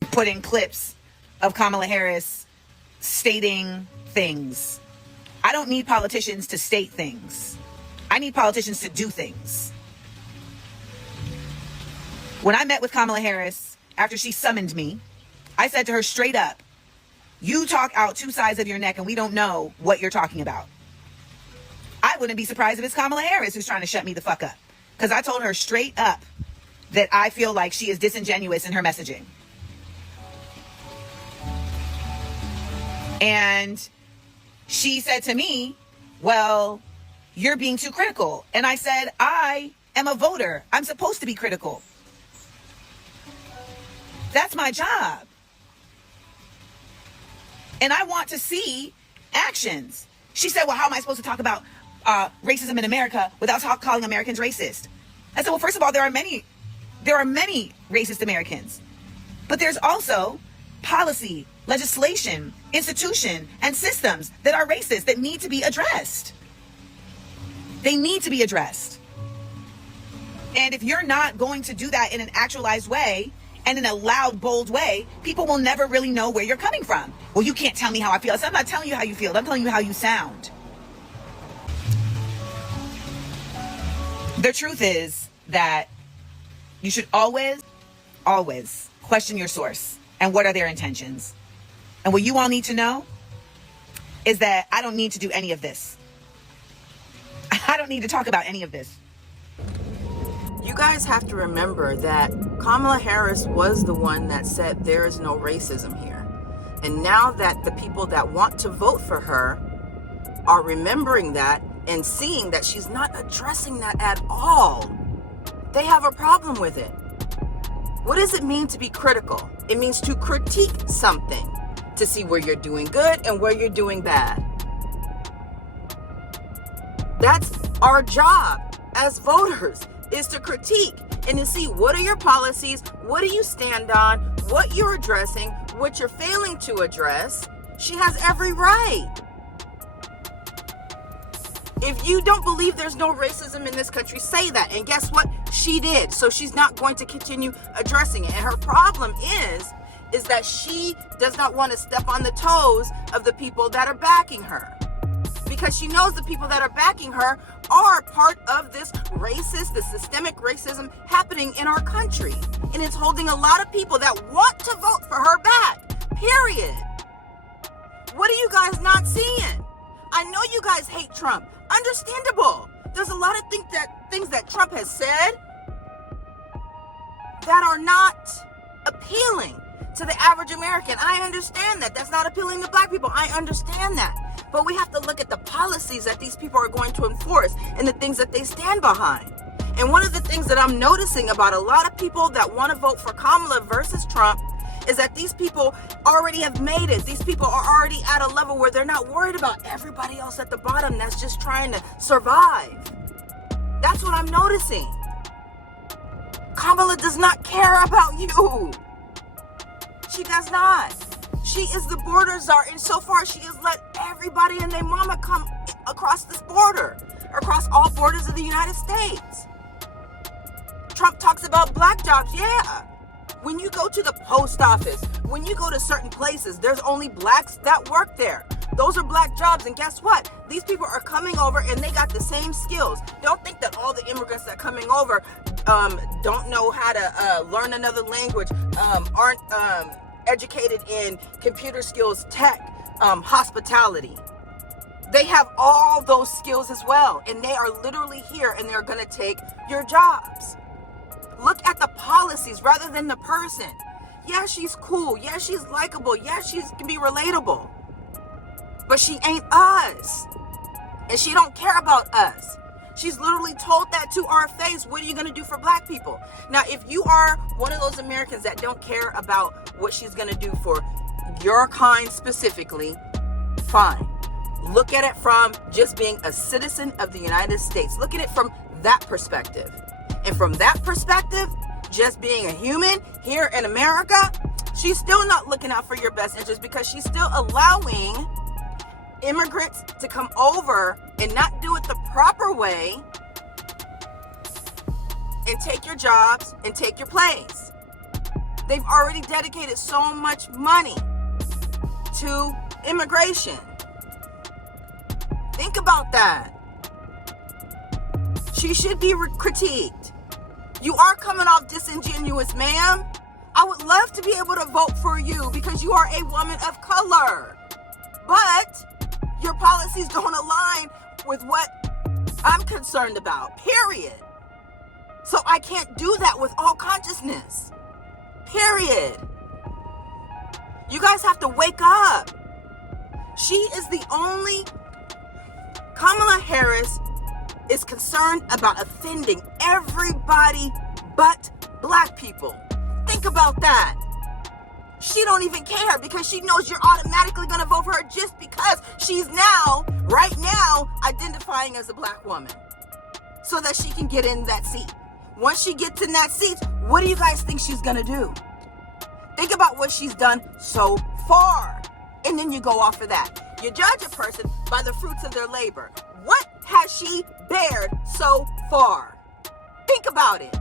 putting clips of Kamala Harris stating things. I don't need politicians to state things. I need politicians to do things. When I met with Kamala Harris after she summoned me, I said to her straight up, you talk out two sides of your neck and we don't know what you're talking about. I wouldn't be surprised if it's Kamala Harris who's trying to shut me the fuck up. Because I told her straight up that I feel like she is disingenuous in her messaging. And she said to me, well, you're being too critical. And I said, I am a voter. I'm supposed to be critical. That's my job. And I want to see actions. She said, well, how am I supposed to talk about racism in America without calling Americans racist? I said, well, first of all, there are many racist Americans. But there's also policy, legislation, institution, and systems that are racist that need to be addressed. They need to be addressed. And if you're not going to do that in an actualized way and in a loud, bold way, people will never really know where you're coming from. Well, you can't tell me how I feel. So I'm not telling you how you feel. I'm telling you how you sound. The truth is that you should always question your source and what are their intentions. And what you all need to know is that I don't need to do any of this. I don't need to talk about any of this. You guys have to remember that Kamala Harris was the one that said there is no racism here. And now that the people that want to vote for her are remembering that and seeing that she's not addressing that at all, they have a problem with it. What does it mean to be critical? It means to critique something, to see where you're doing good and where you're doing bad. That's our job as voters, is to critique and to see what are your policies, what do you stand on, what you're addressing, what you're failing to address. She has every right. If you don't believe there's no racism in this country, say that. And guess what? She did. So she's not going to continue addressing it. And her problem is that she does not want to step on the toes of the people that are backing her. Because she knows the people that are backing her are part of this systemic racism happening in our country. And it's holding a lot of people that want to vote for her back, period. What are you guys not seeing? I know you guys hate Trump. Understandable. There's a lot of things that Trump has said that are not appealing to the average American. I understand that. That's not appealing to black people. I understand that. But we have to look at the policies that these people are going to enforce and the things that they stand behind. And one of the things that I'm noticing about a lot of people that want to vote for Kamala versus Trump is that these people already have made it. These people are already at a level where they're not worried about everybody else at the bottom that's just trying to survive. That's what I'm noticing. Kamala does not care about you. She does not. She is the border czar, and so far she has let everybody and their mama come across this border, across all borders of the United States. Trump talks about black jobs, yeah. When you go to the post office, when you go to certain places, there's only blacks that work there. Those are black jobs, and guess what? These people are coming over and they got the same skills. Don't think that all the immigrants that are coming over don't know how to learn another language, aren't educated in computer skills, tech, hospitality. They have all those skills as well, and they are literally here and they're going to take your jobs. Look at the policies rather than the person. Yeah, she's cool. Yeah, she's likable. Yeah, she can be relatable. But she ain't us. And she don't care about us. She's literally told that to our face. What are you going to do for black people? Now, if you are one of those Americans that don't care about what she's going to do for your kind specifically, fine. Look at it from just being a citizen of the United States. Look at it from that perspective. And from that perspective, just being a human here in America, she's still not looking out for your best interest because she's still allowing immigrants to come over and not do it the proper way and take your jobs and take your place. They've already dedicated so much money to immigration. Think about that. She should be critiqued. You are coming off disingenuous, ma'am. I would love to be able to vote for you because you are a woman of color. But your policies don't align with what I'm concerned about, period. So I can't do that with all consciousness, period. You guys have to wake up. She is the only, Kamala Harris is concerned about offending everybody but black people. Think about that. She don't even care because she knows you're automatically going to vote for her just because she's now, right now, identifying as a black woman so that she can get in that seat. Once she gets in that seat, what do you guys think she's going to do? Think about what she's done so far, and then you go off of that. You judge a person by the fruits of their labor. What has she bared so far? Think about it.